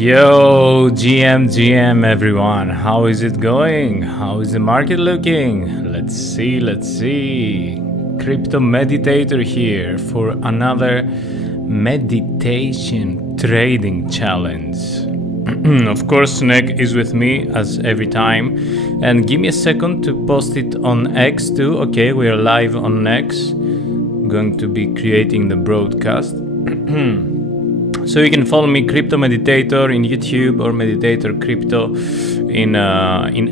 Yo, GM everyone, how is it going? How is the market looking? Let's see. Crypto Meditator here for another meditation trading challenge. Of course, Snake is with me as every time. And give me a second to post it on X too. Okay, we are live on X. I'm going to be creating the broadcast. So you can follow me, Crypto Meditator, in YouTube, or Meditator Crypto in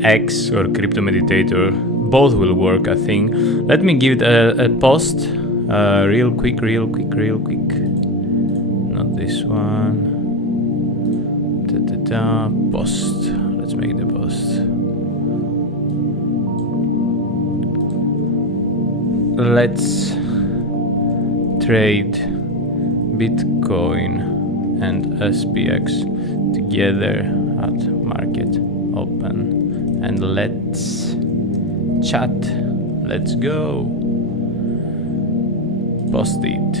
X, or Crypto Meditator. Both will work, I think. Let me give it a post, real quick. Not this one. Post. Let's make the post. Let's trade Bitcoin and SPX together at market open, and let's chat. Let's go. Post it.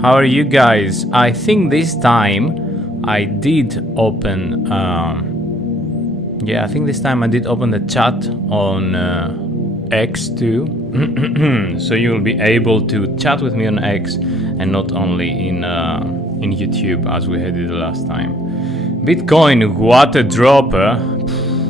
How are you guys? I think this time I did open I think this time I did open the chat on X too. So you'll be able to chat with me on X and not only in YouTube as we had it the last time. Bitcoin, what a drop, huh?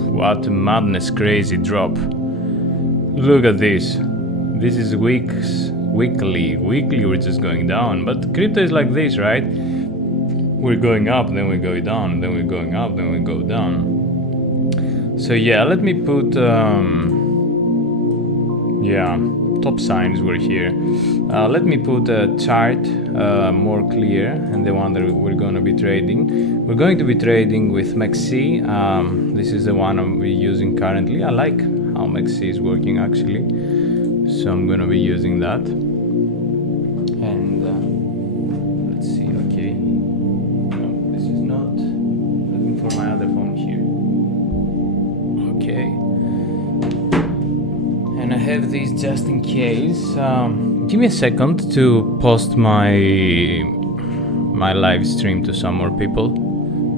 What a madness, crazy drop. Look at this. This is weekly we're just going down, but crypto is like this, right? We're going up, then we go down, then we're going up, then we go down. So yeah, let me put top signs were here. Let me put a chart more clear, and the one that we're going to be trading. We're going to be trading with MEXC. This is the one I'm using currently. I like how MEXC is working actually, so I'm going to be using that. And let's see. Okay, no, this is not. Looking for my other phone here. Okay. And I have these just in case. Give me a second to post my live stream to some more people,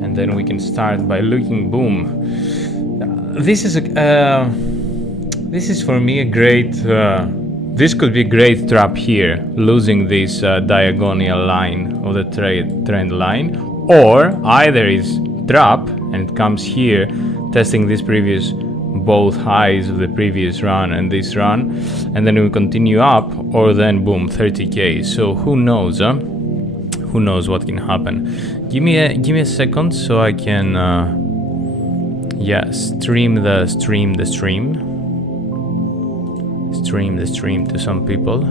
and then we can start by looking. Boom. This is for me a great. This could be a great trap here, losing this diagonal line of the trend line, or either is trap and it comes here, testing this previous both highs of the previous run and this run, and then we continue up, or then boom, 30k. So who knows, huh? Who knows what can happen? Give me a second so I can stream the stream to some people.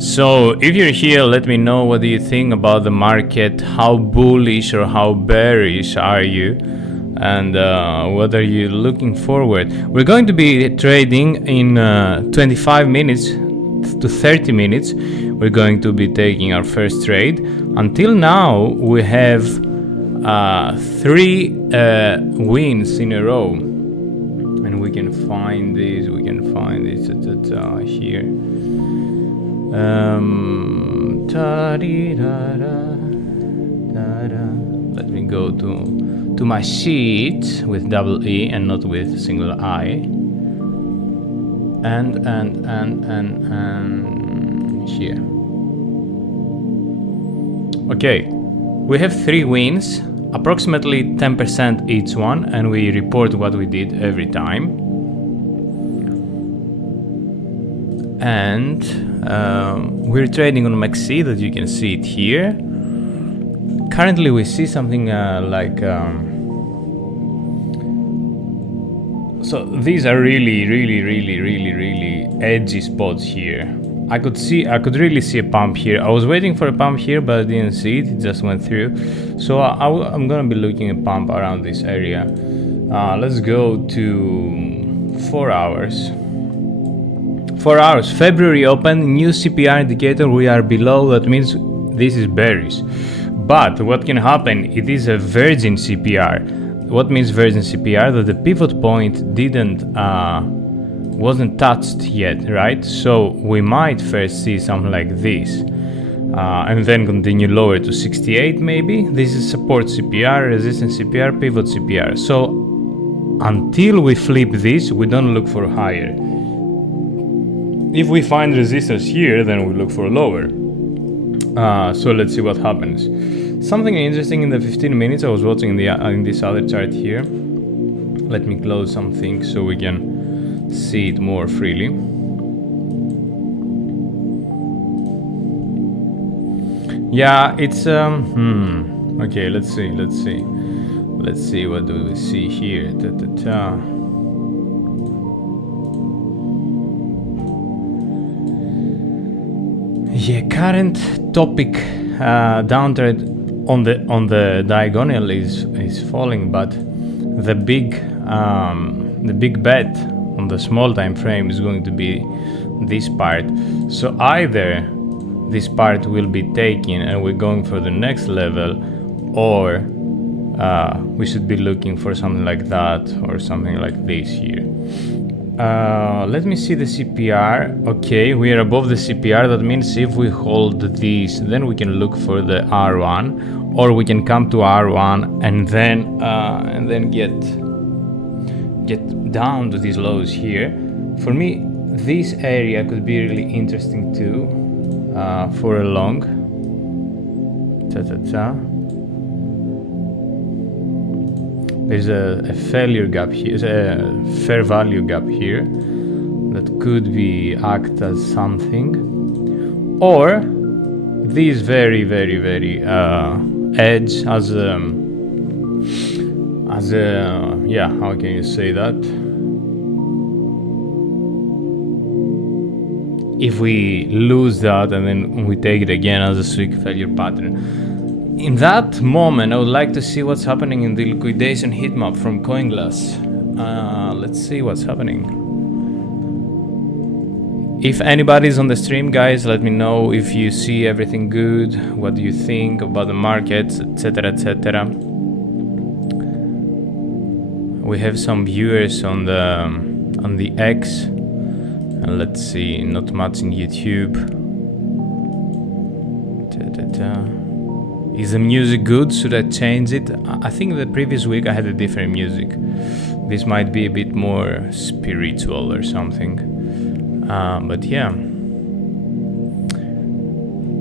So if you're here, let me know what do you think about the market. How bullish or how bearish are you, and what are you looking forward? We're going to be trading in 25 minutes to 30 minutes. We're going to be taking our first trade. Until now we have 3 wins in a row, and we can find this here. Let me go to my sheet with double E and not with single I, and here. Okay, we have 3 wins, approximately 10% each one, and we report what we did every time. And we're trading on MEXC, that you can see it here. Currently we see something so these are really edgy spots here. I could really see a pump here. I was waiting for a pump here, but I didn't see it. It just went through. So I'm gonna be looking at a pump around this area. Let's go to 4 hours. 4 hours. February open, new CPR indicator. We are below. That means this is bearish. But what can happen? It is a virgin CPR. What means virgin CPR? That the pivot point didn't wasn't touched yet, right? So we might first see something like this, and then continue lower to 68 maybe. This is support CPR, resistance CPR, pivot CPR. So until we flip this, we don't look for higher. If we find resistance here, then we look for lower. So let's see what happens. Something interesting in the 15 minutes I was watching in this other chart here. Let me close something so we can see it more freely. Yeah, it's okay, let's see what do we see here. Yeah, current topic downtrend on the diagonal is falling, but the big bet on the small time frame is going to be this part. So either this part will be taken and we're going for the next level, or we should be looking for something like that or something like this here. Let me see the CPR. Okay, we are above the CPR. That means if we hold this, then we can look for the R1, or we can come to R1 and then get down to these lows here. For me, this area could be really interesting too, for a long. There's a failure gap here, a fair value gap here that could be act as something, or this very edge as a yeah, how can you say that? If we lose that and then we take it again as a swing failure pattern. In that moment, I would like to see what's happening in the liquidation heat map from CoinGlass. Let's see what's happening. If anybody's on the stream, guys, let me know if you see everything good. What do you think about the markets, etc., etc. We have some viewers on the X, and let's see, not much in YouTube. Is the music good? Should I change it? I think the previous week I had a different music. This might be a bit more spiritual or something. But yeah.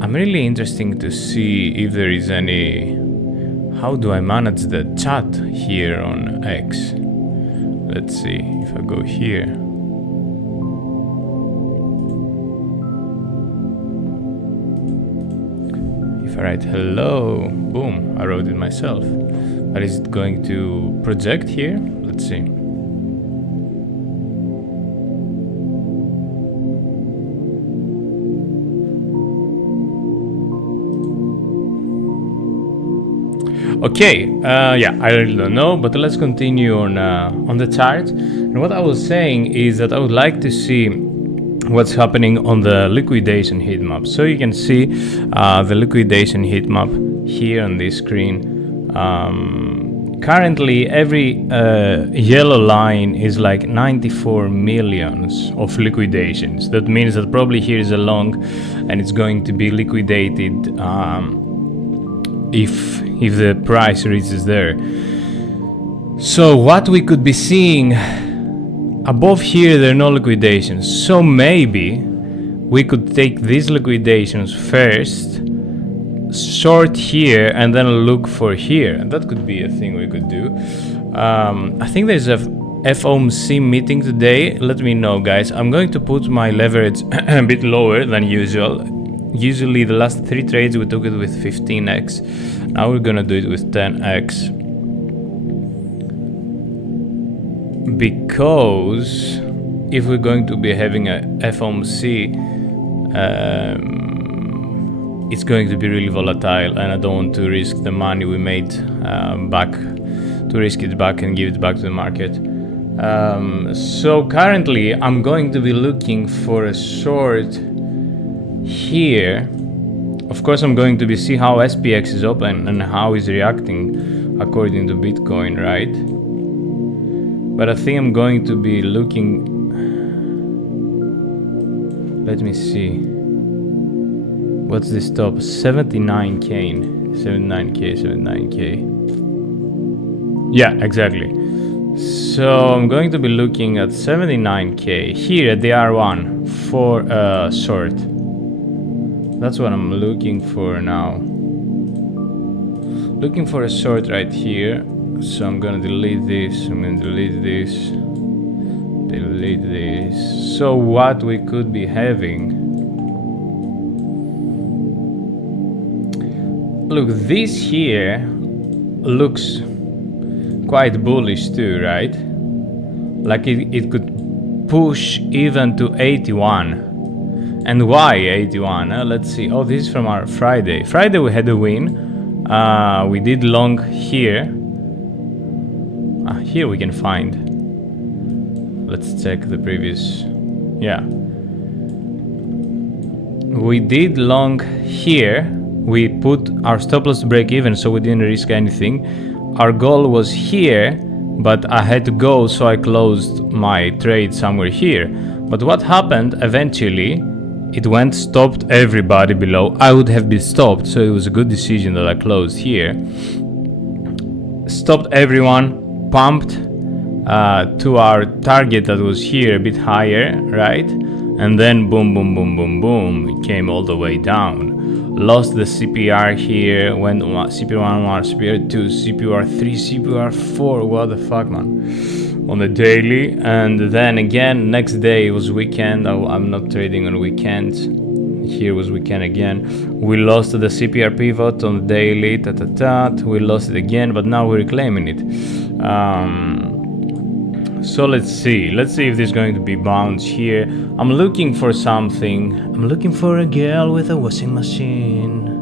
I'm really interested to see if there is any... How do I manage the chat here on X? Let's see if I go here. If I write hello, boom, I wrote it myself. But is it going to project here? Let's see. Okay, yeah, I really don't know, but let's continue on the chart. And what I was saying is that I would like to see what's happening on the liquidation heat map. So you can see the liquidation heat map here on this screen. Currently, every yellow line is like 94 millions of liquidations. That means that probably here is a long, and it's going to be liquidated if the price reaches there. So what we could be seeing above here, there are no liquidations. So maybe we could take these liquidations first, short here, and then look for here. That could be a thing we could do. I think there's a FOMC meeting today. Let me know, guys. I'm going to put my leverage a bit lower than usual. Usually the last 3 trades we took it with 15x. Now we're gonna do it with 10x. Because if we're going to be having a FOMC, it's going to be really volatile, and I don't want to risk the money we made back, to risk it back and give it back to the market. So currently I'm going to be looking for a short here. Of course, I'm going to be see how SPX is open and how it's reacting according to Bitcoin, right? But I think I'm going to be looking Let me see. What's the stop? 79k. 79k. Yeah, exactly. So I'm going to be looking at 79k here at the R1 for a short. That's what I'm looking for now. Looking for a short right here. So I'm gonna delete this. I'm gonna delete this. Delete this. So what we could be having. Look, this here looks quite bullish too, right? Like it could push even to 81. And why 81? Let's see. Oh, this is from our Friday. Friday we had a win. We did long here. Here we can find. Let's check the previous. Yeah. We did long here. We put our stop loss to break even, so we didn't risk anything. Our goal was here, but I had to go, so I closed my trade somewhere here. But what happened eventually? It went, stopped everybody below. I would have been stopped, so it was a good decision that I closed here. Stopped everyone, pumped to our target that was here a bit higher, right? And then boom, boom, boom, boom, boom, it came all the way down. Lost the CPR here, went CPR1, CPR2, CPR3, CPR4, what the fuck, man? On the daily, and then again next day was weekend. I'm not trading on weekends. Here was weekend again. We lost the CPR pivot on the daily. We lost it again, but now we're reclaiming it. So let's see if this is going to be bounce here. I'm looking for something. I'm looking for a girl with a washing machine.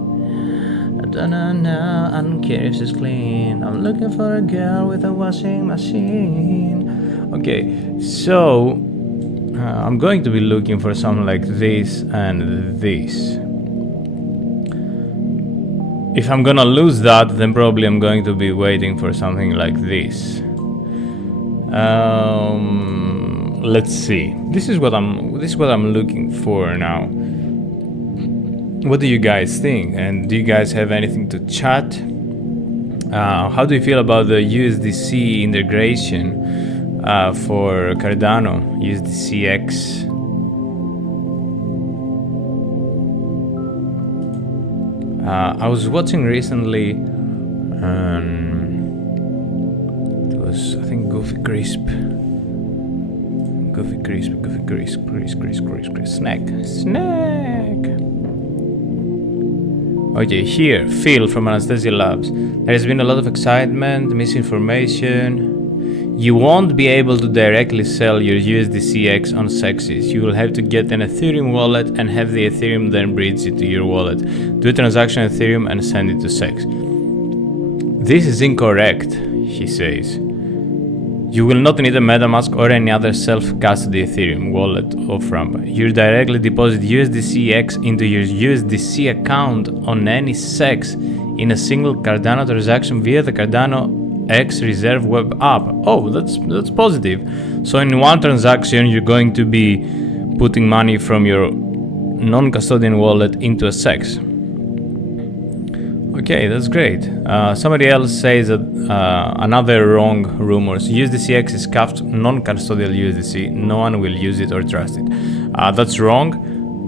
I don't care if it's clean. I'm looking for a girl with a washing machine. Okay, so I'm going to be looking for something like this and this. If I'm gonna lose that, then probably I'm going to be waiting for something like this. Let's see. This is what I'm looking for now. What do you guys think? And do you guys have anything to chat? How do you feel about the USDC integration for Cardano, USDCX? I was watching recently, it was, I think, Goofy Crisp, Snack. Okay, here, Phil from Anastasia Labs. There has been a lot of excitement, misinformation. You won't be able to directly sell your USDCX on Sexes. You will have to get an Ethereum wallet and have the Ethereum then bridge it to your wallet. Do a transaction on Ethereum and send it to Sex. This is incorrect, he says. You will not need a MetaMask or any other self-custody Ethereum wallet off-ramp. You directly deposit USDCX into your USDC account on any Sex in a single Cardano transaction via the Cardano X Reserve web app. Oh, that's positive. So in one transaction, you're going to be putting money from your non-custodian wallet into a Sex. Okay, that's great. Somebody else says that another wrong rumors. USDCX is cuffed non-custodial USDC. No one will use it or trust it. That's wrong.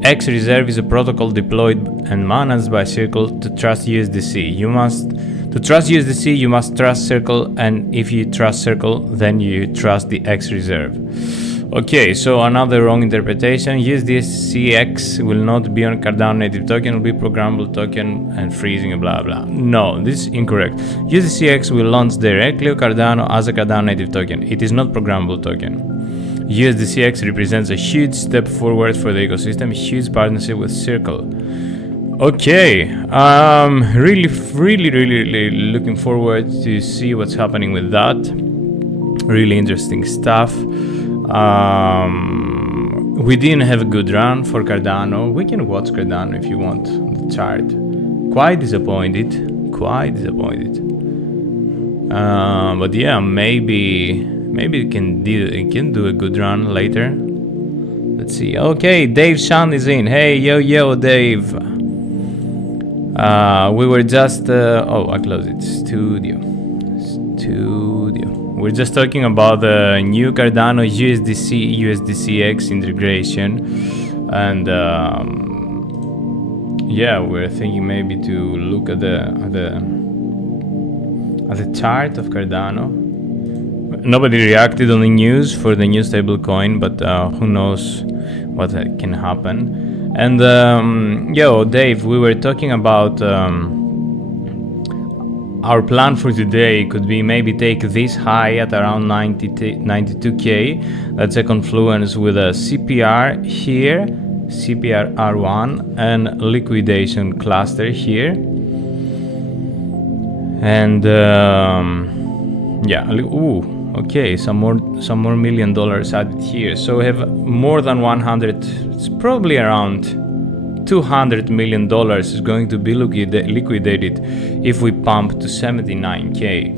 X Reserve is a protocol deployed and managed by Circle to trust USDC. To trust USDC, you must trust Circle, and if you trust Circle, then you trust the X Reserve. Okay, so another wrong interpretation. USDCX will not be on Cardano native token, will be programmable token and freezing and blah blah. No, this is incorrect. USDCX will launch directly on Cardano as a Cardano native token. It is not programmable token. USDCX represents a huge step forward for the ecosystem, a huge partnership with Circle. Okay, really looking forward to see what's happening with that. Really interesting stuff. We didn't have a good run for Cardano. We can watch Cardano if you want the chart. Quite disappointed. But yeah, maybe it can do a good run later. Let's see. Okay, Dave Shand is in. Hey, yo, Dave. We were just... oh, I closed it. Studio. We're just talking about the new Cardano USDC, USDCX integration. And yeah, we're thinking maybe to look at the chart of Cardano. Nobody reacted on the news for the new stablecoin, but who knows what can happen. And yo, Dave, we were talking about our plan for today could be maybe take this high at around 92k. That's a confluence with a CPR here, CPR R1, and liquidation cluster here. And yeah, ooh, okay, some more $1 million added here. So we have more than 100. It's probably around $200 million is going to be liquidated if we pump to 79k.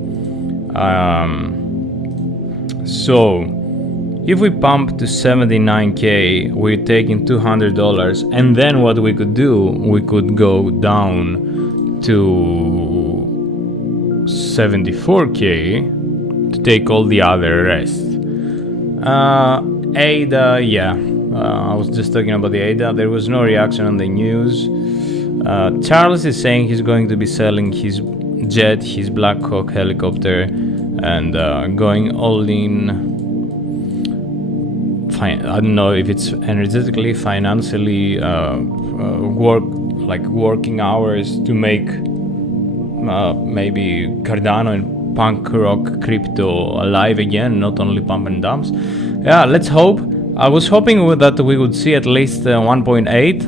So if we pump to 79k, we're taking $200, and then what we could do, we could go down to 74k to take all the other rest. ADA, yeah. I was just talking about the ADA. There was no reaction on the news. Charles is saying he's going to be selling his jet, his Black Hawk helicopter, and going all in. I don't know if it's energetically, financially, working hours to make maybe Cardano and punk rock crypto alive again, not only pump and dumps. Yeah, let's hope. I was hoping that we would see at least 1.8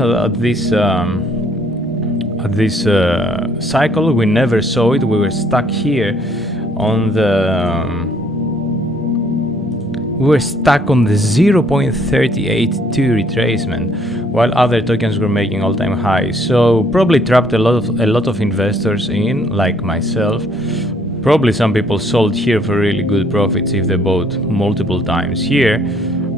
at this cycle. We never saw it. We were stuck here on the 0.382 retracement, while other tokens were making all-time highs. So probably trapped a lot of investors in, like myself. Probably some people sold here for really good profits if they bought multiple times here.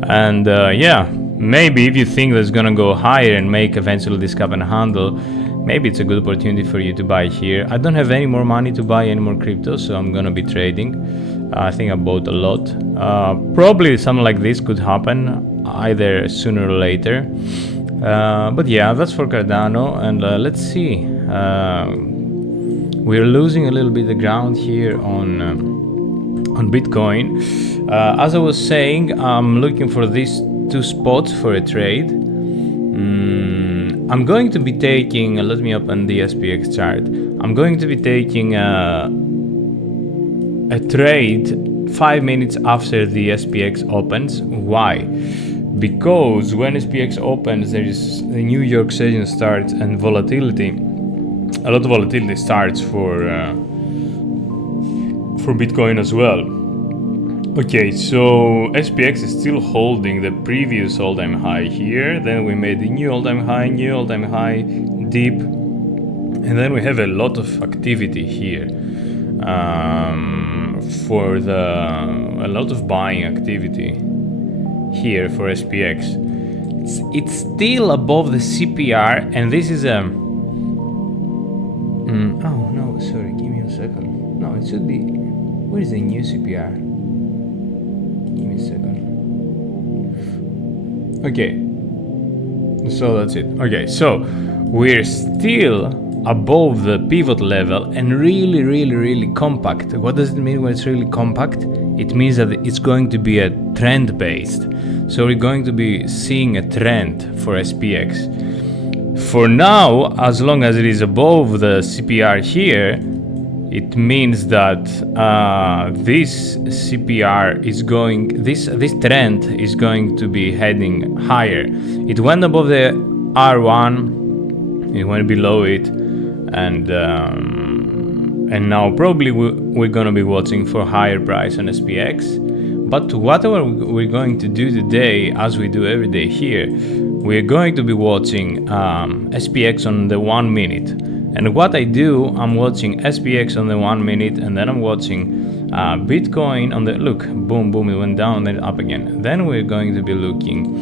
And yeah, maybe if you think that's gonna go higher and make eventually this cup and handle, maybe it's a good opportunity for you to buy here. I don't have any more money to buy any more crypto, so I'm gonna be trading. I think I bought a lot. Probably something like this could happen either sooner or later. But yeah, that's for Cardano, and let's see. We're losing a little bit of ground here on Bitcoin. As I was saying, I'm looking for these two spots for a trade. I'm going to be taking, let me open the SPX chart. I'm going to be taking a trade 5 minutes after the SPX opens. Why? Because when SPX opens, there is the New York session starts and volatility. A lot of volatility starts for Bitcoin as well. Okay, so SPX is still holding the previous all-time high here. Then we made the new all-time high, deep, and then we have a lot of activity here. A lot of buying activity here for SPX. It's still above the CPR, and this is a. Oh no, sorry, give me a second. No, it should be. Where is the new CPR? Give me a second. Okay, so that's it. Okay, so we're still above the pivot level and really compact. What does it mean when it's really compact? It means that it's going to be a trend based. So we're going to be seeing a trend for SPX. For now, as long as it is above the CPR here, it means that this CPR is this trend is going to be heading higher. It went above the R1, it went below it, and now probably we're gonna be watching for higher price on SPX. But whatever we're going to do today, as we do every day here, we're going to be watching SPX on the 1 minute. And what I do, I'm watching SPX on the 1 minute, and then I'm watching Bitcoin on the, look, boom, boom, it went down, then up again. Then we're going to be looking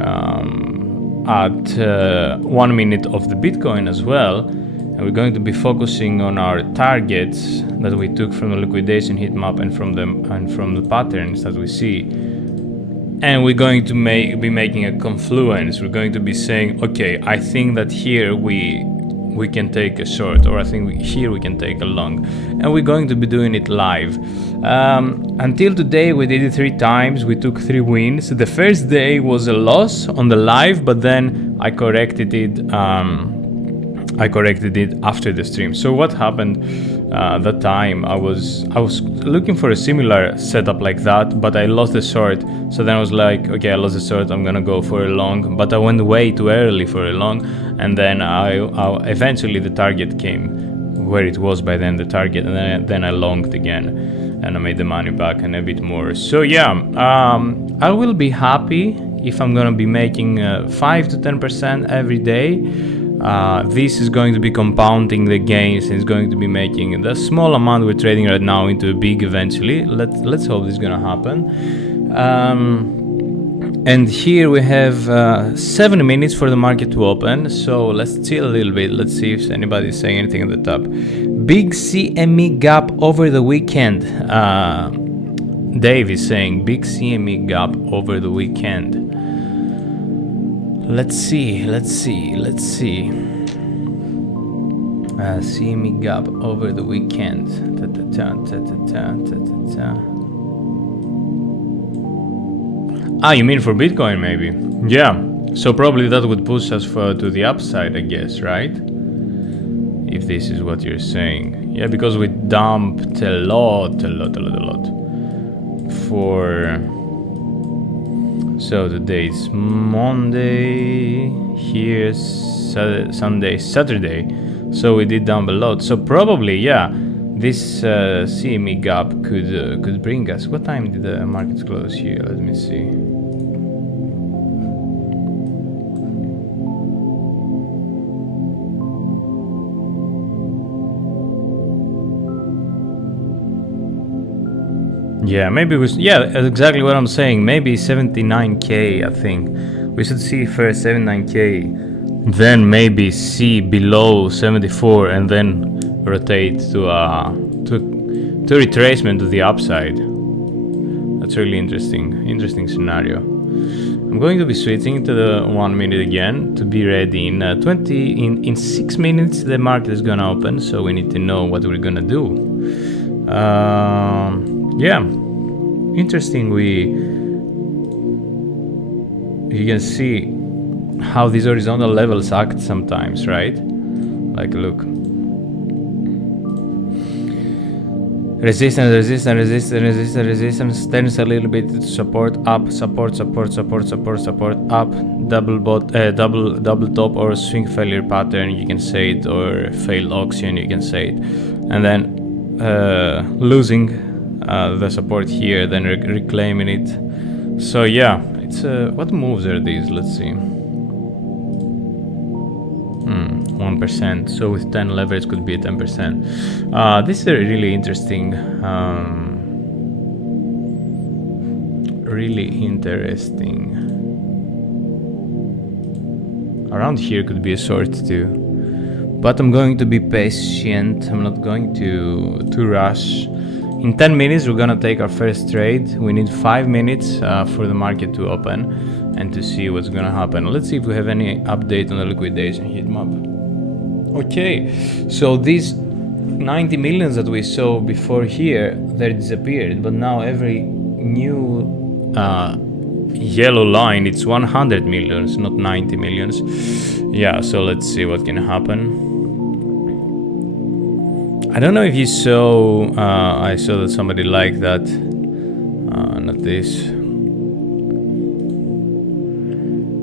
at 1 minute of the Bitcoin as well. And we're going to be focusing on our targets that we took from the liquidation heat map and from the patterns that we see. And we're going to be making a confluence. We're going to be saying, okay, I think that here we can take a short, or I think here we can take a long. And we're going to be doing it live. Until today, we did it 3 times. We took 3 wins. The first day was a loss on the live, but then I corrected it. After the stream. So what happened that time? I was looking for a similar setup like that, but I lost the short. So then I was like, okay, I lost the short. I'm gonna go for a long, but I went way too early for a long, and then I eventually the target came where it was by then, the target, and then I longed again, and I made the money back and a bit more. So yeah, I will be happy if I'm gonna be making 5 to 10% every day. This is going to be compounding the gains, and it's going to be making the small amount we're trading right now into a big eventually. Let's hope this is gonna happen. And here we have 7 minutes for the market to open, so let's chill a little bit. Let's see if anybody's saying anything at the top. Big CME gap over the weekend. Dave is saying big CME gap over the weekend. Let's see. CME gap over the weekend. You mean for Bitcoin maybe? Yeah. So probably that would push us to the upside, I guess, right? If this is what you're saying. Yeah, because we dumped a lot. So today is Monday, here's Sunday, Saturday. So we did dump a lot. So probably, yeah, this CME gap could bring us. What time did the markets close here? Let me see. Yeah, maybe that's exactly what I'm saying. Maybe 79k, I think. We should see first 79k, then maybe see below 74, and then rotate to retracement to the upside. That's really interesting scenario. I'm going to be switching to the 1 minute again to be ready. In 6 minutes the market is gonna open, so we need to know what we're gonna do. Yeah, interesting. You can see how these horizontal levels act sometimes, right? Like, look, resistance, turns a little bit to support, up, support, up, double top or swing failure pattern, you can say it, or failed auction, you can say it, and then losing the support here, then reclaiming it. So yeah, it's what moves are these? Let's see. 1%. So with 10 leverage could be a 10%. This is really interesting. Around here could be a short too. But I'm going to be patient. I'm not going to rush. In 10 minutes, we're gonna take our first trade. We need 5 minutes for the market to open and to see what's gonna happen. Let's see if we have any update on the liquidation heat map. Okay, so these 90 millions that we saw before here, they disappeared. But now every new yellow line, it's 100 millions, not 90 millions. Yeah, so let's see what can happen. I don't know if you saw, I saw that somebody liked that, not this.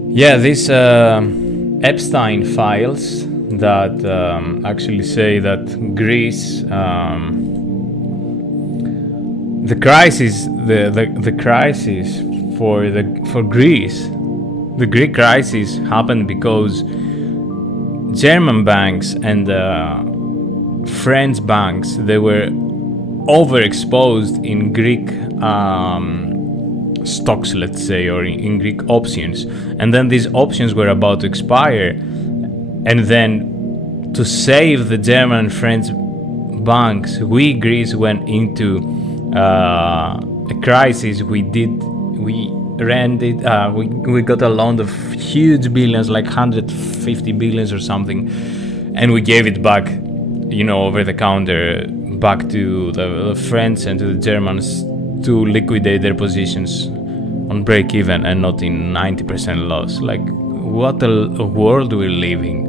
Yeah, these Epstein files that actually say that Greece, the crisis for Greece, the Greek crisis happened because German banks and French banks, they were overexposed in Greek stocks, let's say, or in Greek options, and then these options were about to expire, and then to save the German and French banks, we Greece went into a crisis. We got a loan of huge billions, like 150 billions or something, and we gave it back, over the counter, back to the French and to the Germans to liquidate their positions on break even and not in 90% loss. Like, what a world we're living.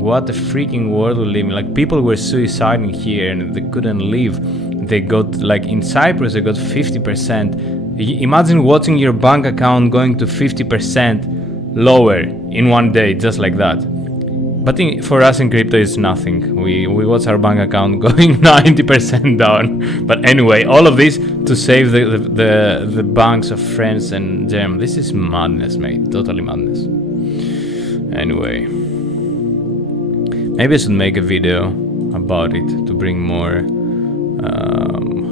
What a freaking world we're living. Like, people were suiciding here and they couldn't leave. They got, like, in Cyprus, they got 50%. Imagine watching your bank account going to 50% lower in one day, just like that. But for us in crypto, it's nothing. We watch our bank account going 90% down. But anyway, all of this to save the banks of France and Germany. This is madness, mate. Totally madness. Anyway, maybe I should make a video about it to bring more,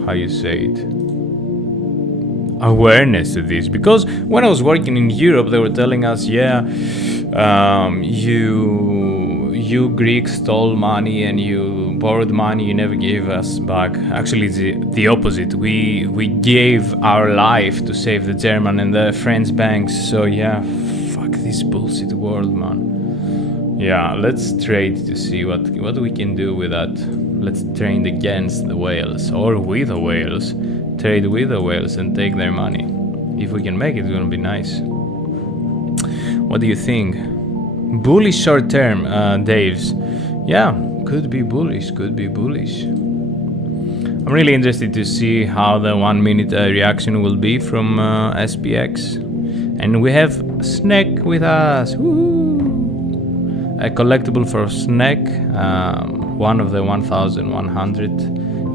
how you say it, awareness to this. Because when I was working in Europe, they were telling us, you Greeks stole money and you borrowed money, you never gave us back. Actually, it's the opposite. We gave our life to save the German and the French banks. So yeah, fuck this bullshit world, man. Yeah, let's trade to see what we can do with that. Let's trade against the whales or with the whales. Trade with the whales and take their money. If we can make it, it's gonna be nice. What do you think? Bullish short term, Daves. Yeah, could be bullish, could be bullish. I'm really interested to see how the 1 minute reaction will be from SPX. And we have Snack with us. Woo! A collectible for Snack, one of the 1,100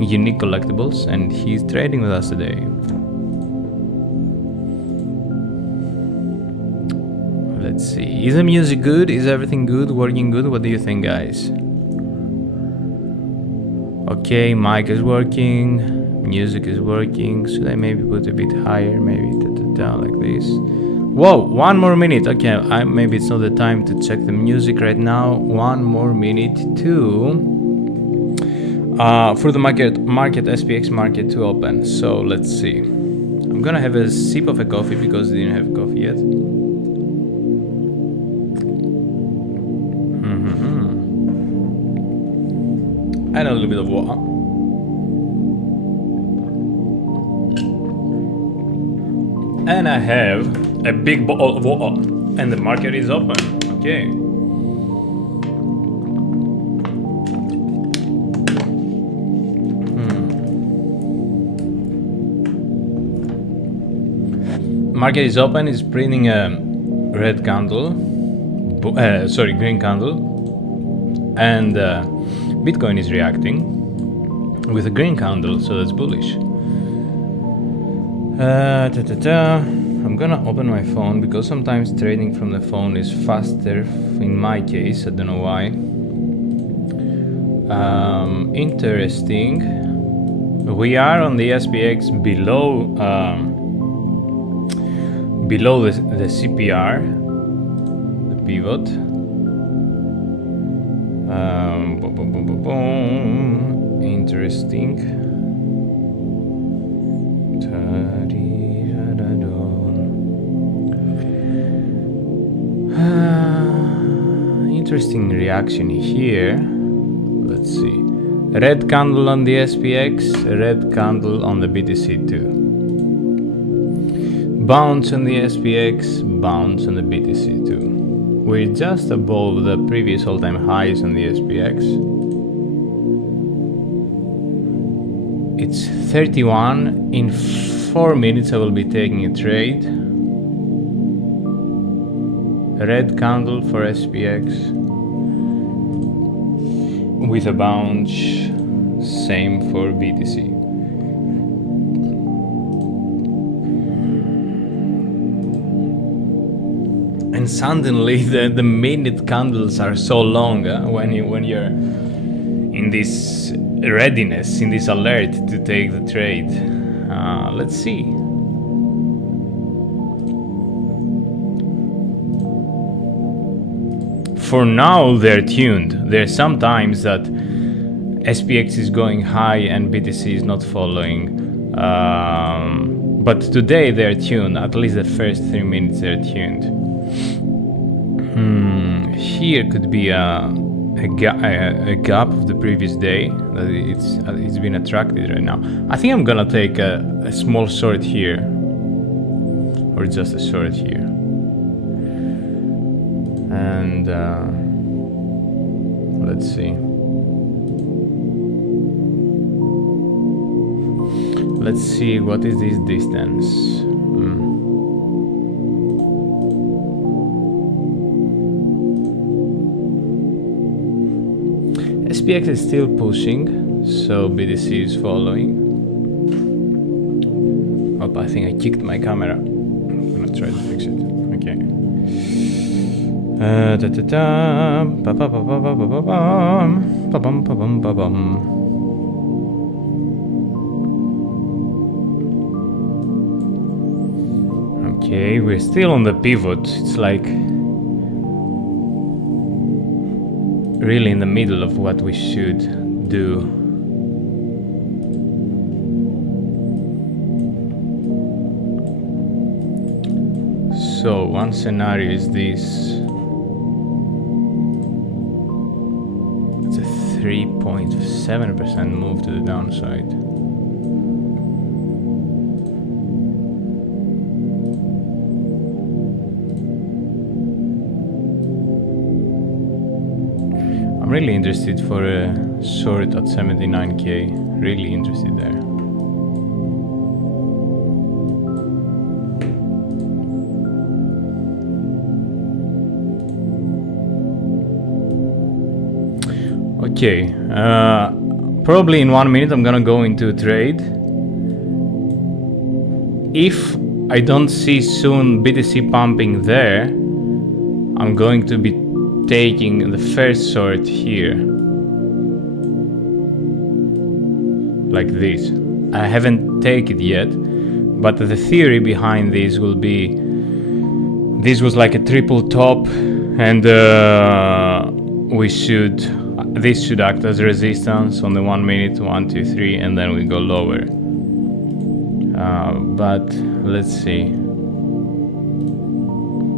unique collectibles, and he's trading with us today. Let's see. Is the music good? Is everything good? Working good? What do you think, guys? Okay, mic is working. Music is working. Should I maybe put a bit higher? Maybe like this. Whoa, 1 more minute. Okay, maybe it's not the time to check the music right now. 1 more minute for the market SPX market to open. So let's see. I'm gonna have a sip of a coffee because I didn't have coffee yet. And a little bit of water. And I have a big bottle of water. And the market is open. Okay. Market is open. It's printing a red candle. Green candle. And Bitcoin is reacting with a green candle, so that's bullish. I'm gonna open my phone because sometimes trading from the phone is faster in my case. I don't know why. Interesting. We are on the SPX below the CPR, the pivot. Interesting. Interesting reaction here. Let's see. Red candle on the SPX, red candle on the BTC2. Bounce on the SPX, bounce on the BTC2. We're just above the previous all-time highs on the SPX. It's 31. In 4 minutes I will be taking a trade. Red candle for SPX with a bounce. Same for BTC. And suddenly the minute candles are so long when you're in this readiness, in this alert to take the trade. Let's see. for now they're tuned. There's sometimes that SPX is going high and BTC is not following. But today they're tuned. At least the first 3 minutes they're tuned. Here could be a gap of the previous day that it's been attracted right now. I think I'm gonna take a small short here, or just a short here, and let's see. Let's see what is this distance. SPX is still pushing, so BTC is following. Oh, I think I kicked my camera. I'm gonna try to fix it. Okay. Okay, we're still on the pivot. It's like really in the middle of what we should do. So one scenario is this. It's a 3.7% move to the downside. I'm really interested for a short at 79k. Really interested there. Okay, probably in 1 minute I'm gonna go into a trade. If I don't see soon BTC pumping there, I'm going to be taking the first short here, like this. I haven't taken it yet, but the theory behind this will be this was like a triple top, and this should act as resistance on the 1 minute, 1, 2, 3, and then we go lower. But let's see.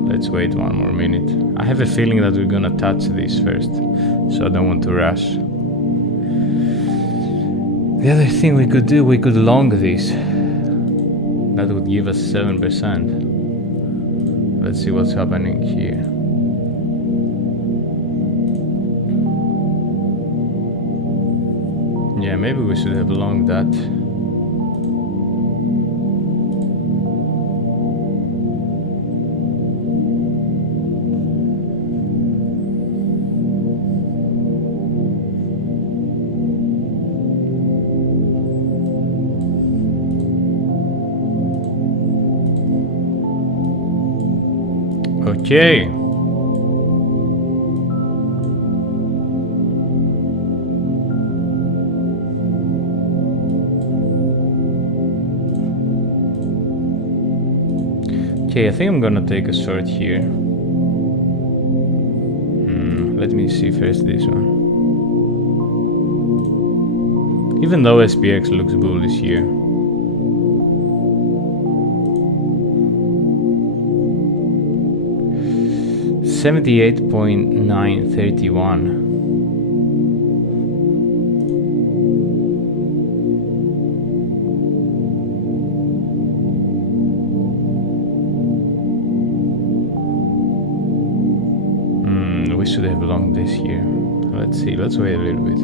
Let's wait 1 more minute. I have a feeling that we're gonna touch this first, so I don't want to rush. The other thing we could do, we could long this. That would give us 7%. Let's see what's happening here. Yeah, maybe we should have longed that. Okay. Okay, I think I'm gonna take a short here. Let me see first this one. Even though SPX looks bullish here. $78.931. We should have long this here. Let's see, let's wait a little bit.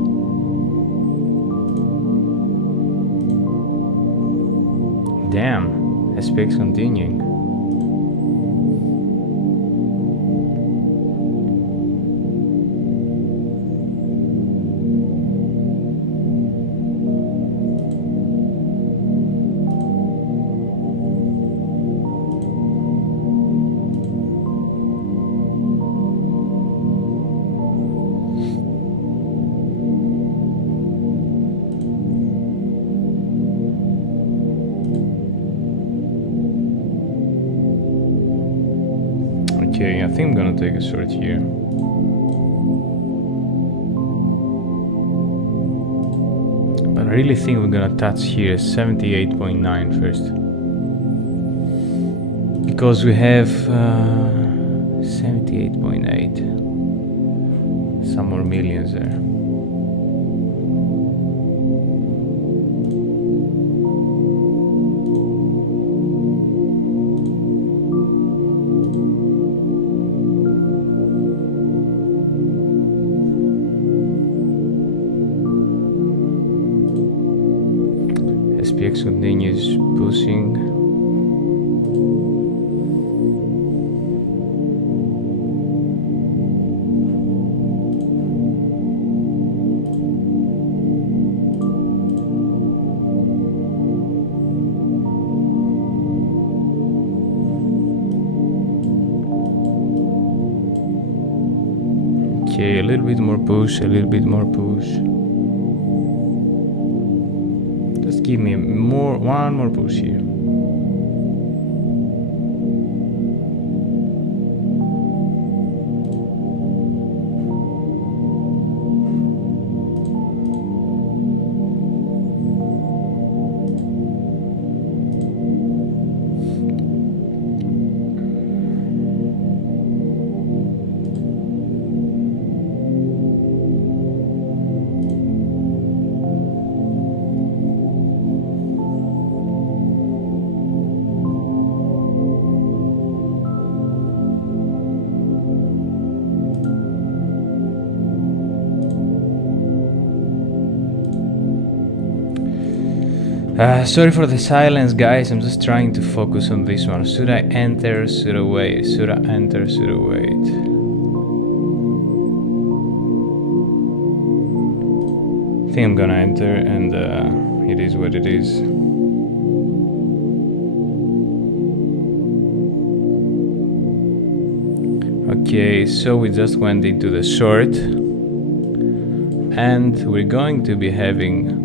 Damn, SPX continuing. Okay, I think I'm gonna take a short here. really think we're gonna touch here 78.9 first, because we have 78.8, some more millions there. SPX continues pushing. Okay, a little bit more push, a little bit more push. Just give me one more push here. Sorry for the silence, guys. I'm just trying to focus on this one. Should I enter? Should I wait? Should I enter? Should I wait? I think I'm gonna enter, and it is what it is. Okay, so we just went into the short, and we're going to be having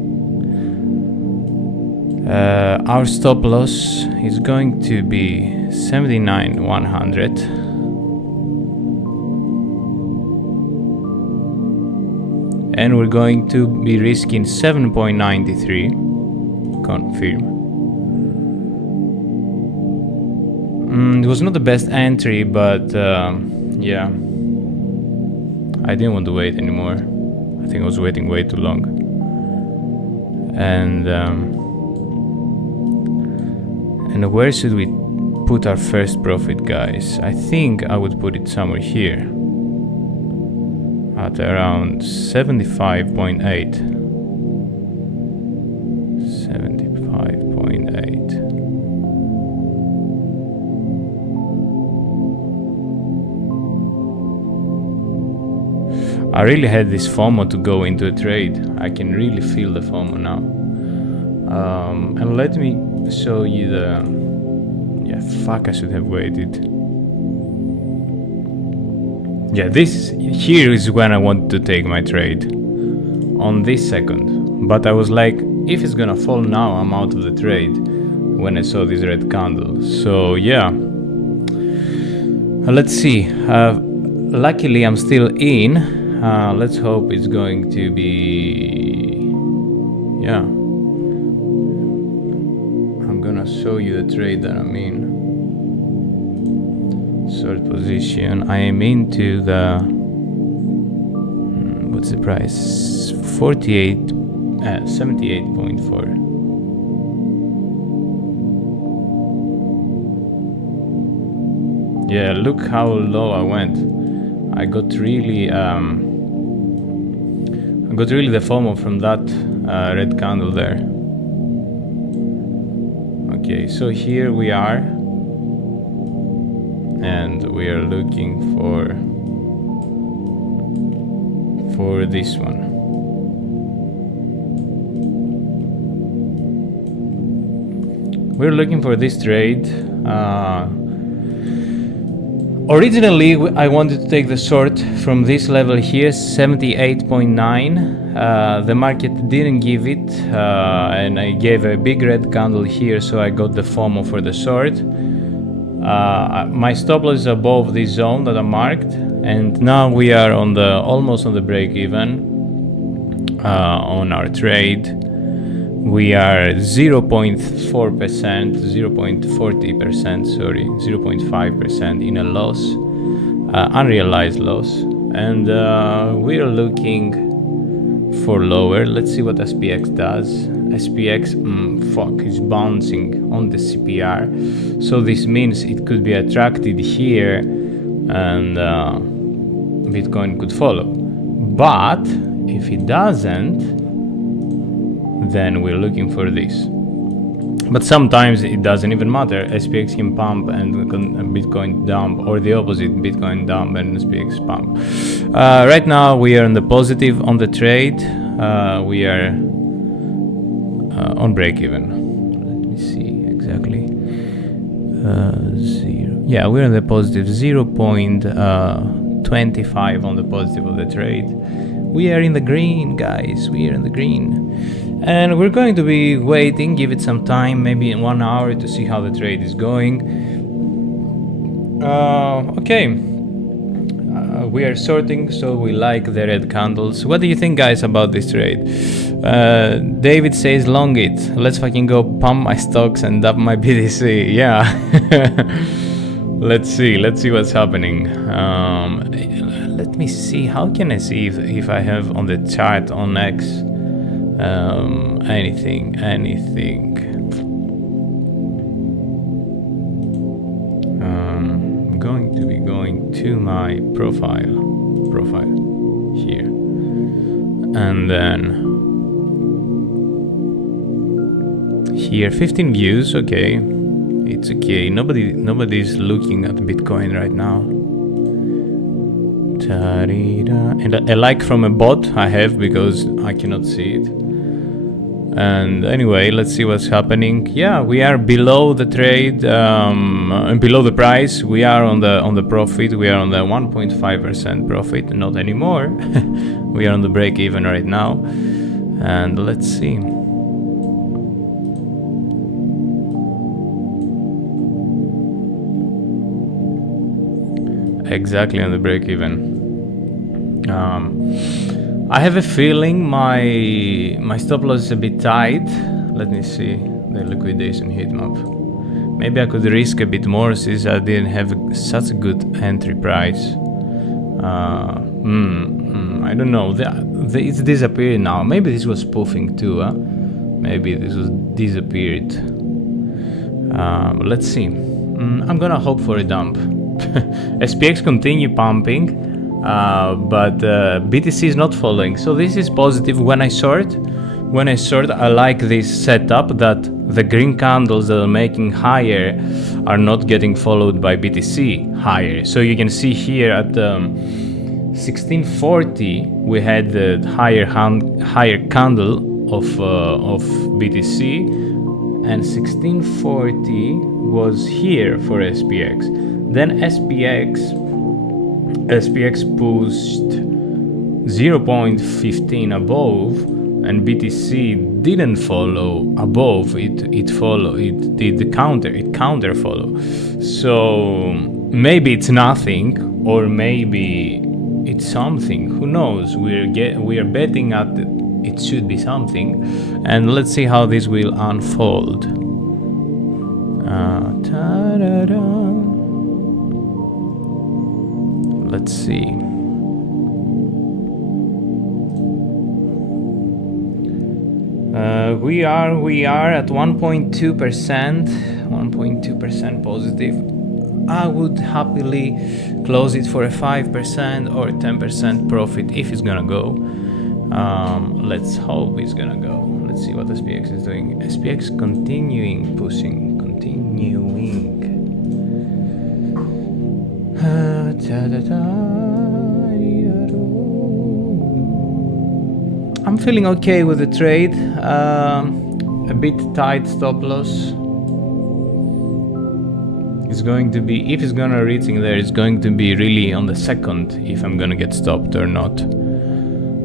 our stop loss is going to be 79,100, and we're going to be risking 7.93. Confirm. It was not the best entry, but yeah, I didn't want to wait anymore. I think I was waiting way too long, and where should we put our first profit, guys? I think I would put it somewhere here at around 75.8. 75.8. I really had this FOMO to go into a trade. I can really feel the FOMO now. And let me show you the... yeah, fuck, I should have waited. Yeah, this here is when I want to take my trade, on this second. But I was like, if it's gonna fall now, I'm out of the trade when I saw this red candle. So yeah, let's see. Luckily I'm still in. Let's hope it's going to be... yeah, I'm gonna show you the trade that I'm in. Short position. I am into the... what's the price? 78.4. Yeah, look how low I went. I got really the FOMO from that red candle there. Okay, so here we are, and we are looking for this one. We're looking for this trade. Originally, I wanted to take the short from this level here, 78.9. The market didn't give it, and I gave a big red candle here, so I got the FOMO for the short. My stop loss is above this zone that I marked, and now we are on the almost on the break even on our trade. We are 0.4%, 0.40%, sorry, 0.5% in a loss, unrealized loss, and we are looking for lower. Let's see what SPX does. SPX, is bouncing on the CPR, so this means it could be attracted here, and Bitcoin could follow. But if it doesn't, then we're looking for this. But sometimes it doesn't even matter. SPX can pump and Bitcoin dump, or the opposite, Bitcoin dump and SPX pump. Right now we are in the positive on the trade. We are on break even. Let me see exactly. 0. Yeah, we're in the positive, 0.25 on the positive of the trade. We are in the green, guys. We are in the green. And we're going to be waiting, give it some time, maybe in 1 hour, to see how the trade is going. Okay. We are sorting, so we like the red candles. What do you think, guys, about this trade? David says long it. Let's fucking go pump my stocks and up my BTC. Yeah. Let's see what's happening. Let me see. How can I see if I have on the chart on X anything? I'm going to be going to my profile here, and then here 15 views. Okay, it's okay. Nobody's looking at Bitcoin right now. And a like from a bot I have, because I cannot see it. And anyway, let's see what's happening. Yeah, we are below the trade, below the price. We are on the profit. We are on the 1.5% profit. Not anymore. We are on the break even right now. And let's see. Exactly on the break even. I have a feeling my stop loss is a bit tight. Let me see the liquidation heat map. Maybe I could risk a bit more since I didn't have such a good entry price. I don't know. It's disappeared now. Maybe this was spoofing too. Maybe this was disappeared. Let's see. I'm gonna hope for a dump. SPX continue pumping, but BTC is not following, so this is positive. When I short, I like this setup that the green candles that are making higher are not getting followed by BTC higher. So you can see here at 1640 we had the higher candle of BTC, and 1640 was here for SPX. Then SPX pushed 0.15 above, and BTC didn't follow above. It did the counter follow. So maybe it's nothing, or maybe it's something. Who knows? We are betting at it should be something, and let's see how this will unfold. Let's see. We are at 1.2% positive. I would happily close it for a 5% or 10% profit if it's gonna go. Let's hope it's gonna go. Let's see what SPX is doing. SPX continuing pushing. I'm feeling okay with the trade. A bit tight stop loss. It's going to be, if it's gonna reach in there, it's going to be really on the second if I'm gonna get stopped or not.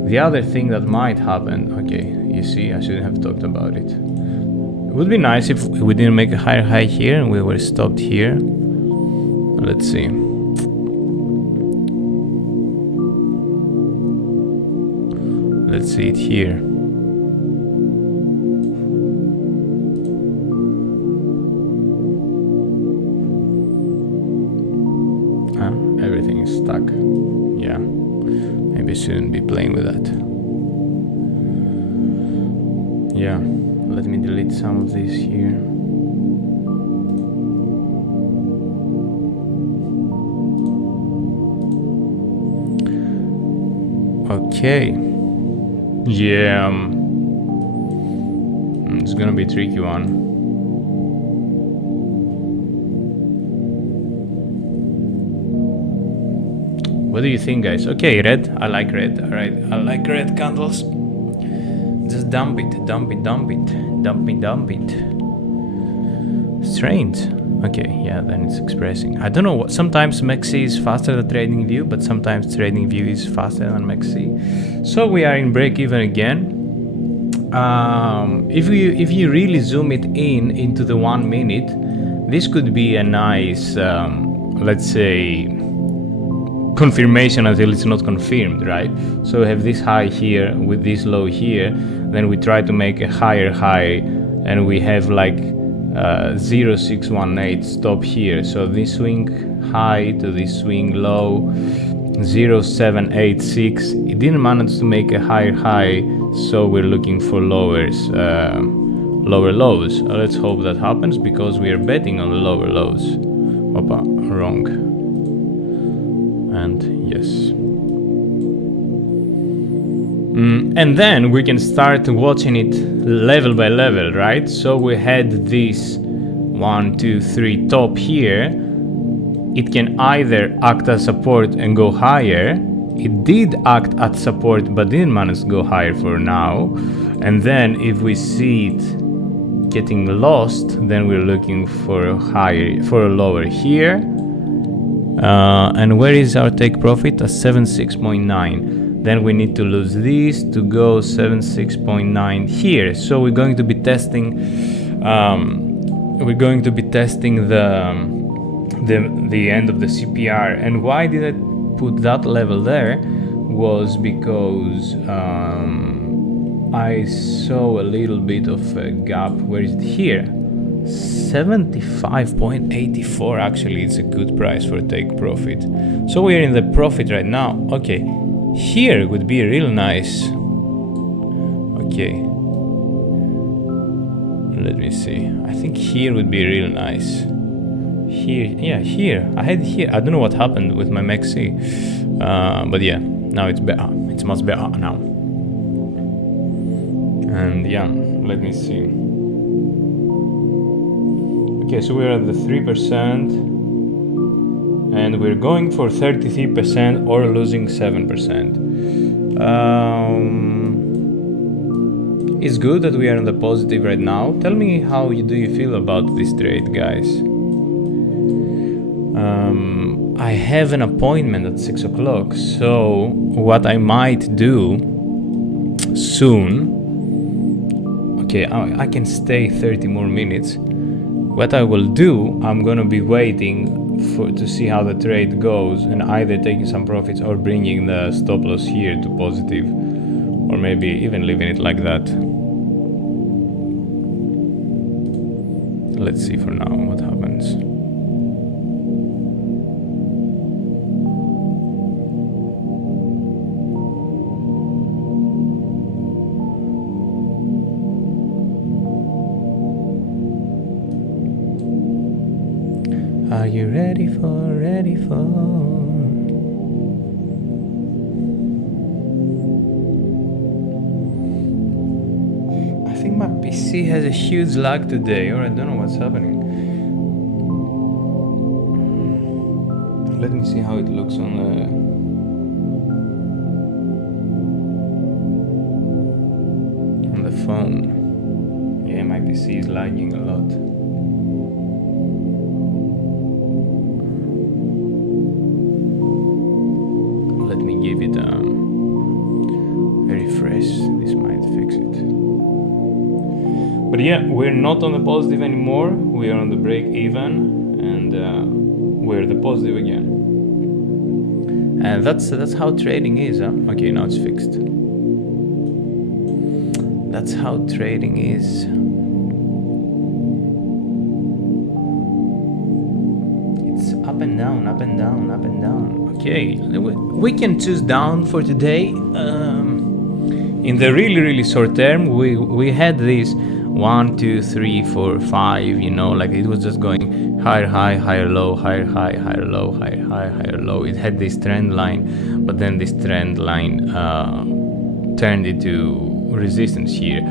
The other thing that might happen, okay, you see, I shouldn't have talked about it. It would be nice if we didn't make a higher high here and we were stopped here. Let's see. Let's see it here. playing with that. Yeah, let me delete some of this here. Okay. Yeah, it's gonna be a tricky one. What do you think, guys? Okay, red. I like red. All right, I like red candles. Just dump it, dump it, dump it, dump me, dump it. Strange. Okay, yeah, then it's expressing. I don't know what. Sometimes MEXC is faster than TradingView, but sometimes TradingView is faster than MEXC. So we are in break even again. If you really zoom it into the 1 minute, this could be a nice, let's say, confirmation until it's not confirmed, right? So we have this high here with this low here, then we try to make a higher high, and we have like 0618 stop here. So this swing high to this swing low, 0786. It didn't manage to make a higher high, so we're looking for lower lows. Let's hope that happens, because we are betting on the lower lows. Opa, wrong. And yes. And then we can start watching it level by level, right? So we had this 1, 2, 3 top here. It can either act as support and go higher. It did act at support but didn't manage to go higher for now. And then if we see it getting lost, then we're looking for a higher, for a lower here. And where is our take profit? At 76.9. Then we need to lose this to go 76.9 here. So we're going to be testing. We're going to be testing the end of the CPR. And why did I put that level there? Was because I saw a little bit of a gap. Where is it? Here. 75.84. Actually, it's a good price for take profit. So we're in the profit right now. Okay, here would be real nice. Okay, let me see. I think here would be real nice. Here, yeah, here. I had here. I don't know what happened with my MEXC, but yeah, now it's better. It's much better now. And yeah, let me see. Okay, so we're at the 3%, and we're going for 33% or losing 7%. It's good that we are on the positive right now. Tell me how do you feel about this trade, guys? I have an appointment at 6 o'clock, so what I might do soon, okay, I can stay 30 more minutes. What I will do, I'm gonna be waiting to see how the trade goes, and either taking some profits or bringing the stop loss here to positive, or maybe even leaving it like that. Let's see for now what happens. Are you ready for? I think my PC has a huge lag today, or I don't know what's happening. Let me see how it looks on the phone. Yeah, my PC is lagging a lot. Give it a refresh. This might fix it. But yeah, we're not on the positive anymore. We are on the break even, and we're the positive again. And that's how trading is, huh? Okay, now it's fixed. That's how trading is. It's up and down, up and down, up and down. Okay, we can choose down for today. In the really short term, we had this 1, 2, 3, 4, 5. You know, like it was just going higher high, higher low, higher high, higher low, higher high, higher low. It had this trend line, but then this trend line turned into resistance here.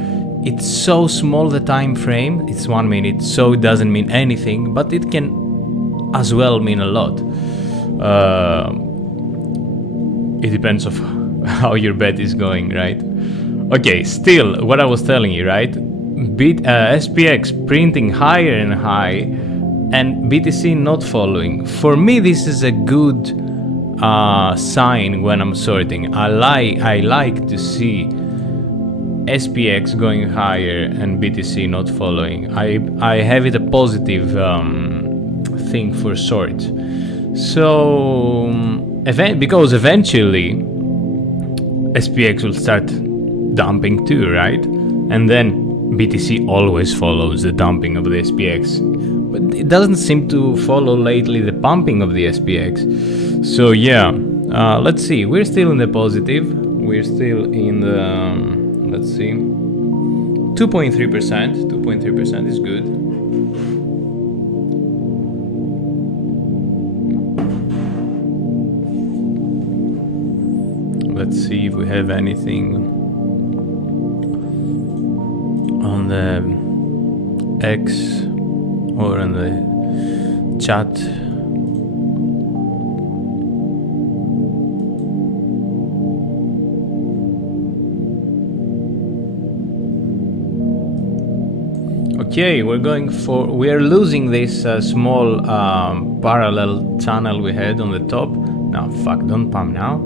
It's so small, the time frame. It's 1 minute, so it doesn't mean anything, but it can as well mean a lot. It depends of how your bet is going, right? Okay, still what I was telling you, right? SPX printing higher and high, and BTC not following. For me, this is a good sign when I'm sorting. I like to see SPX going higher and BTC not following. I have it a positive thing for short. So because eventually SPX will start dumping too, right? And then BTC always follows the dumping of the SPX, but it doesn't seem to follow lately the pumping of the SPX. So yeah, let's see. We're still in the positive. We're still in the let's see, 2.3%. 2.3% is good. Let's see if we have anything on the X or on the chat. Okay, we're losing this small parallel channel we had on the top. No, fuck, don't pump now.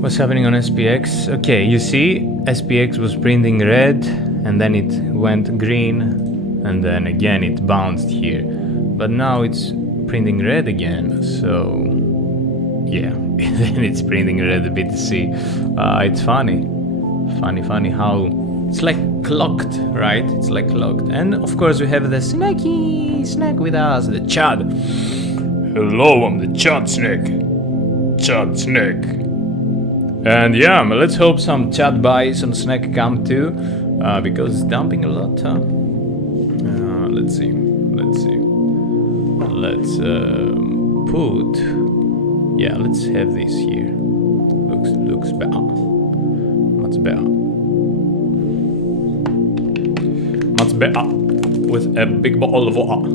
What's happening on SPX? Okay, you see, SPX was printing red, and then it went green, and then again it bounced here. But now it's printing red again, so yeah, it's printing red a bit to see. It's funny how it's like clocked, right? It's like clocked. And of course we have the snack with us, the Chad. Hello, I'm the Chad Snack. Chad Snack. And yeah, let's hope some Chad buys on Snack come too, because it's dumping a lot, huh? Let's see. Let's put. Yeah, let's have this here. Looks better. Much better. Much better with a big bottle of water.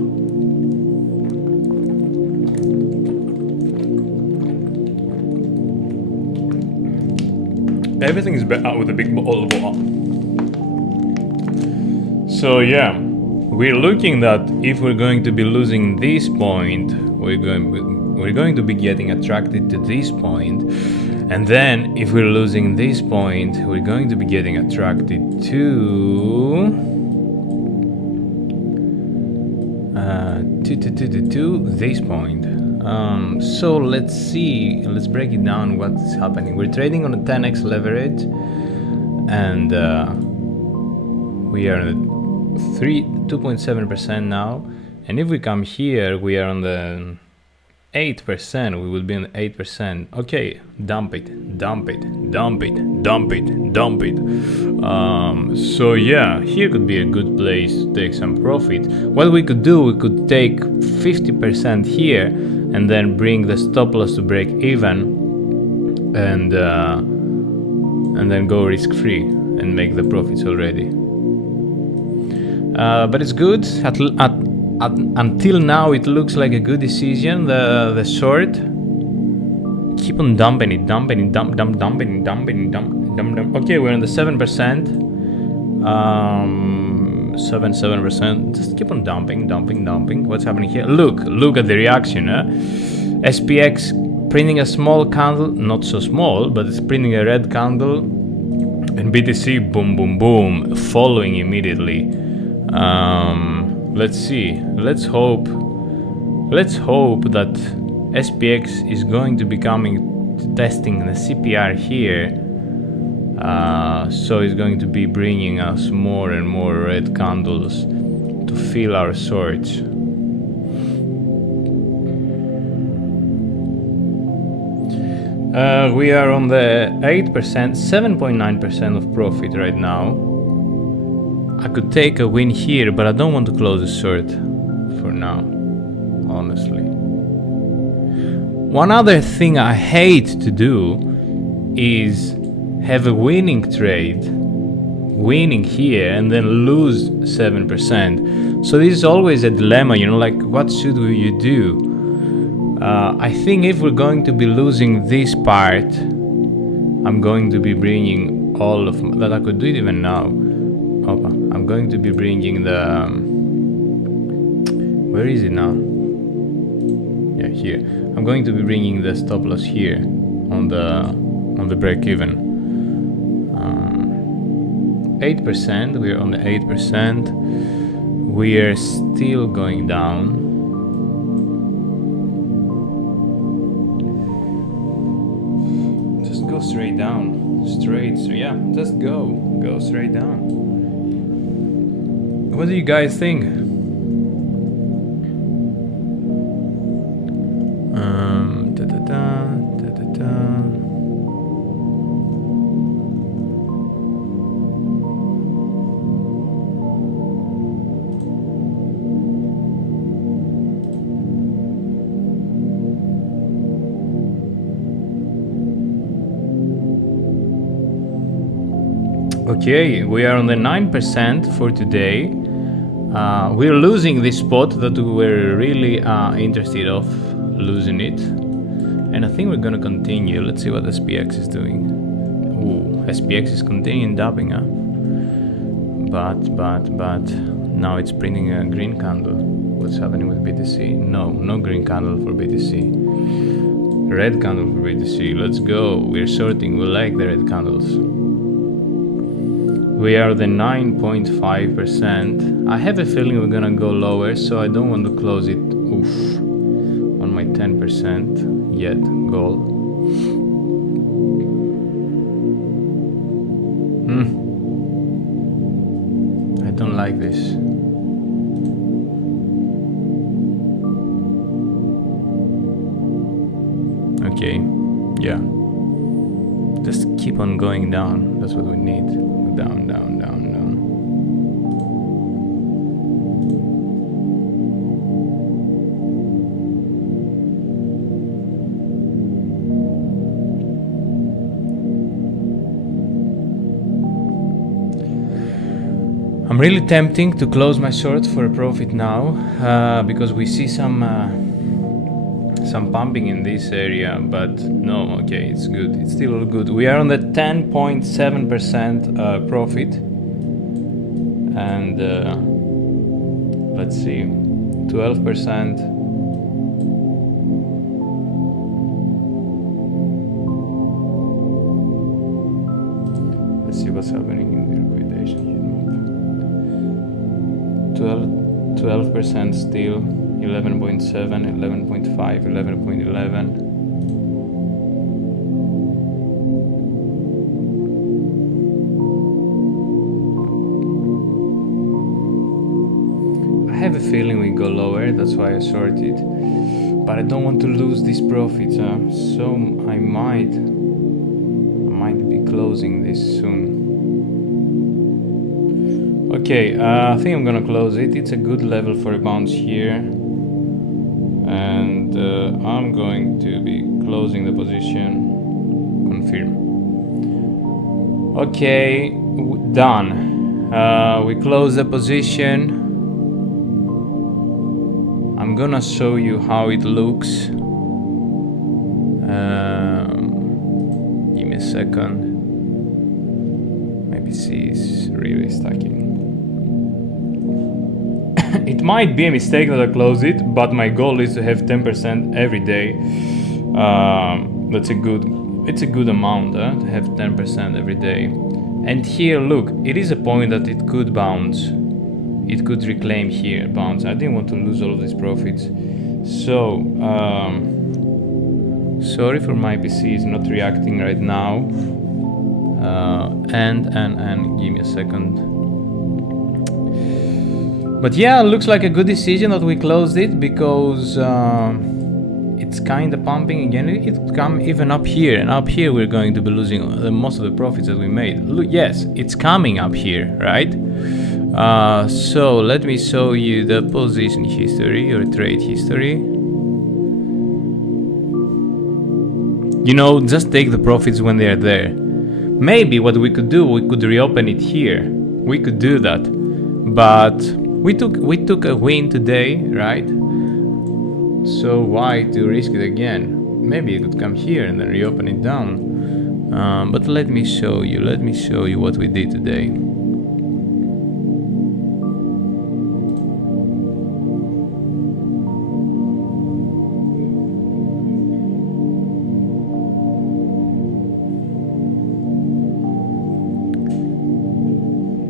Everything is better with a big bottle of water. So yeah, we're looking that if we're going to be losing this point, we're going to be getting attracted to this point, and then if we're losing this point, we're going to be getting attracted to this point. So let's see, let's break it down what's happening. We're trading on a 10x leverage, and we are at 2.7% now. And if we come here, we are on the 8%. We will be on 8%. Okay, dump it. So yeah, here could be a good place to take some profit. What we could do, we could take 50% here and then bring the stop loss to break even, and then go risk free and make the profits already. But it's good. Until now, it looks like a good decision. The short, keep on dumping it. Okay, we're on the 7%. 7%. Just keep on dumping. What's happening here? Look at the reaction. SPX printing a small candle, not so small, but it's printing a red candle, and BTC boom, following immediately. Let's see. Let's hope that SPX is going to be testing the CPR here. So it's going to be bringing us more and more red candles to fill our shorts. We are on the 8%, 7.9% of profit right now. I could take a win here, but I don't want to close the short for now, honestly. One other thing I hate to do is have a winning trade, winning here, and then lose 7%. So this is always a dilemma, you know, like what should you do? I think if we're going to be losing this part, I'm going to be bringing all of that. I could do it even now. I'm going to be bringing the where is it now? Yeah, here. I'm going to be bringing the stop loss here on the break even. 8%. We're on the 8%. We are still going down. Just go straight down. Yeah, just go straight down. What do you guys think? Okay, we are on the 9% for today. We're losing this spot that we were really interested of losing it, and I think we're gonna continue. Let's see what SPX is doing. Ooh, SPX is continuing dumping, but now it's printing a green candle. What's happening with BTC? No green candle for BTC. Red candle for BTC. Let's go. We're sorting. We like the red candles. We are the 9.5%. I have a feeling we're gonna go lower, so I don't want to close it on my 10% yet goal. I don't like this. Okay, yeah. Just keep on going down. That's what we need. Down. I'm really tempting to close my short for a profit now, because we see some pumping in this area, but no, okay, it's good. It's still all good. We are on the 10.7% profit, and let's see, 12%. Let's see what's happening in the liquidation heat map. 12% still. 11.7, 11.5, 11.11. I have a feeling we go lower, that's why I shorted. But I don't want to lose these profits, so I might be closing this soon. Okay, I think I'm gonna close it. It's a good level for a bounce here. And I'm going to be closing the position. Confirm. Okay, done. We close the position. I'm gonna show you how it looks. Give me a second. Maybe C is really stacking. It might be a mistake that I close it, but my goal is to have 10% every day. It's a good amount to have 10% every day. And here, look, it is a point that it could bounce. It could reclaim here, bounce. I didn't want to lose all of these profits. So, sorry for my PC is not reacting right now. And give me a second. But yeah, looks like a good decision that we closed it, because it's kind of pumping again. It could come even up here, and up here we're going to be losing most of the profits that we made. Look, yes, it's coming up here, right? So let me show you the position history or trade history. You know, just take the profits when they are there. Maybe what we could do, we could reopen it here. We could do that, but we took a win today, right? So why to risk it again? Maybe it could come here and then reopen it down. But let me show you what we did today.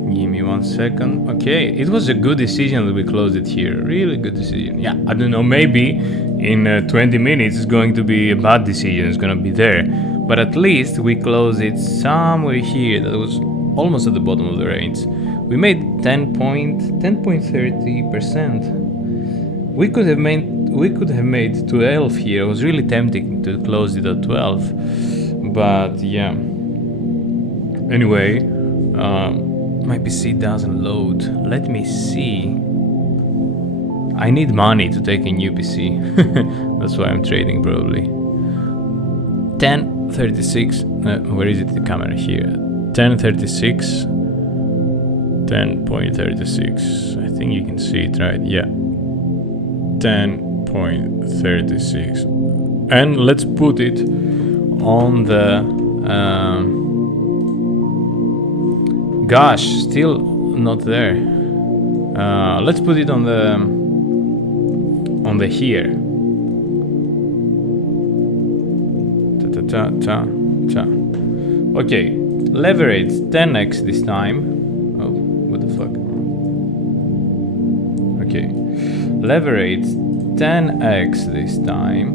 Give me 1 second. Okay, it was a good decision that we closed it here. Really good decision. Yeah, I don't know, maybe in 20 minutes it's going to be a bad decision. It's going to be there. But at least we closed it somewhere here that was almost at the bottom of the range. We made 10.30%. We could have made 12 here. It was really tempting to close it at 12. But yeah. Anyway, my PC doesn't load. Let me see. I need money to take a new PC. That's why I'm trading probably. 10:36. Where is it? The camera here. 10:36. 10.36. I think you can see it, right? Yeah. 10.36. And let's put it on the. Gosh, still not there. Let's put it on the here. Okay, leverage 10x this time. Oh, what the fuck? Okay, leverage 10x this time.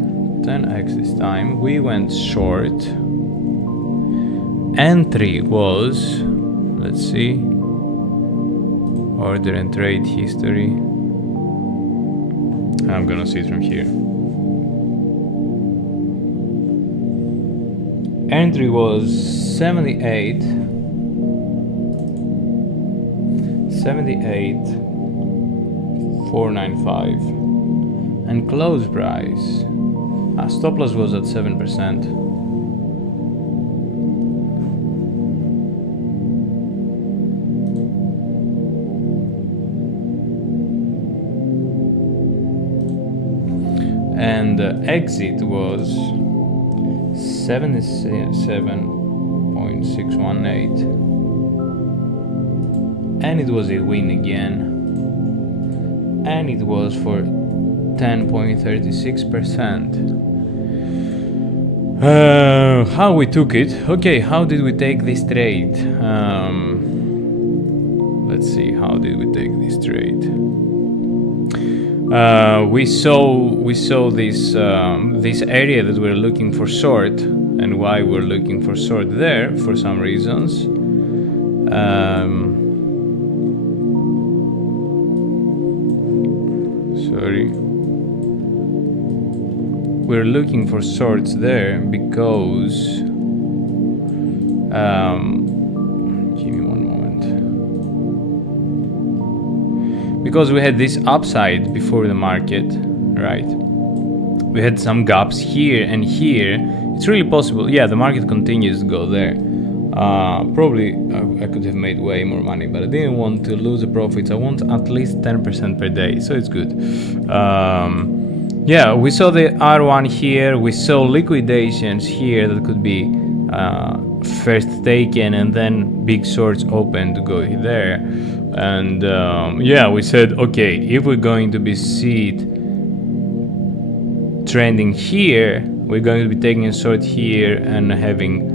10x this time. We went short. Entry was. Let's see. Order and trade history. I'm gonna see it from here. Entry was 78,495, and close price. Stop loss was at 7%. And exit was 77.618, and it was a win again, and it was for 10.36%. How we took it? Okay, how did we take this trade? Let's see, how did we take this trade? We saw this area that we're looking for short, and why we're looking for short there for some reasons. Sorry, we're looking for shorts there because give me one moment. Because we had this upside before the market, right? We had some gaps here and here. It's really possible, yeah, the market continues to go there. Probably I could have made way more money, but I didn't want to lose the profits. I want at least 10% per day, so it's good. Yeah, we saw the R1 here. We saw liquidations here that could be first taken, and then big shorts open to go there. And yeah, we said, okay, if we're going to be trending here, we're going to be taking a short here and having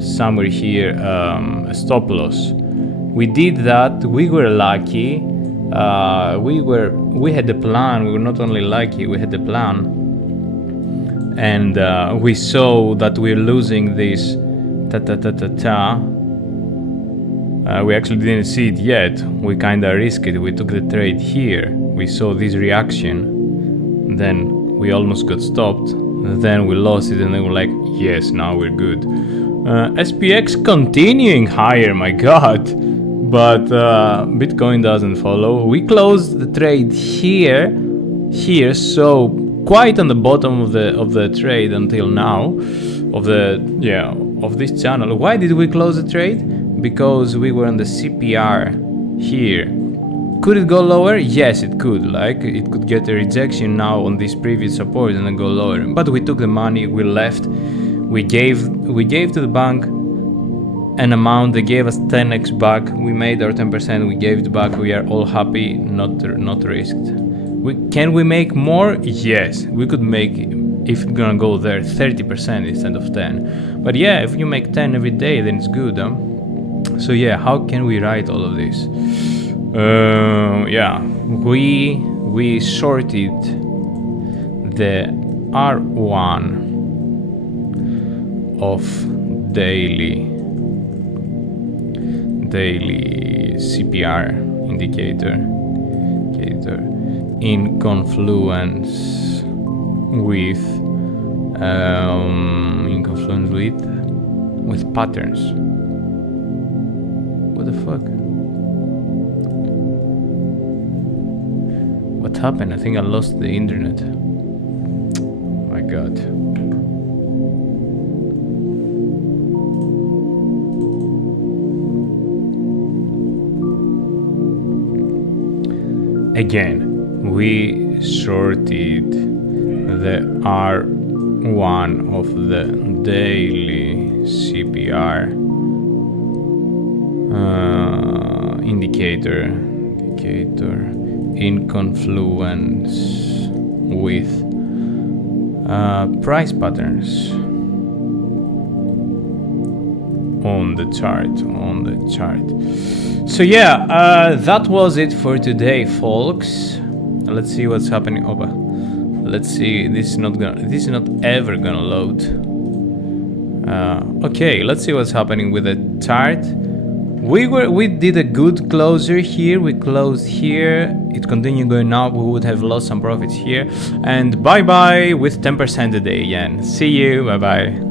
somewhere here a stop loss. We did that. We were lucky. We had the plan. We were not only lucky, we had the plan, and we saw that we're losing this we actually didn't see it yet. We kind of risked it. We took the trade here. We saw this reaction, then we almost got stopped. Then we lost it, and then we're like, yes, now we're good. SPX continuing higher, my god. But Bitcoin doesn't follow. We closed the trade here, so quite on the bottom of the trade until now, of this channel. Why did we close the trade? Because we were on the CPR here. Could it go lower? Yes, it could. Like, it could get a rejection now on this previous support and then go lower. But we took the money, we left, we gave to the bank an amount. They gave us 10x back. We made our 10%. We gave it back. We are all happy, not risked. Can we make more? Yes, we could make, if it's gonna go there, 30% instead of 10. But yeah, if you make 10 every day, then it's good. So yeah, how can we write all of this? Yeah, we shorted the R1 of daily CPR indicator in confluence with patterns. What the fuck? What happened? I think I lost the internet. My god. Again, we shorted the R1 of the daily CPR indicator in confluence with price patterns on the chart. So yeah, that was it for today, folks. Let's see what's happening. Let's see. This is not ever gonna load. Okay, let's see what's happening with the chart. We did a good closer here. We closed here. It continued going up. We would have lost some profits here. And bye bye with 10% a day again. See you. Bye bye.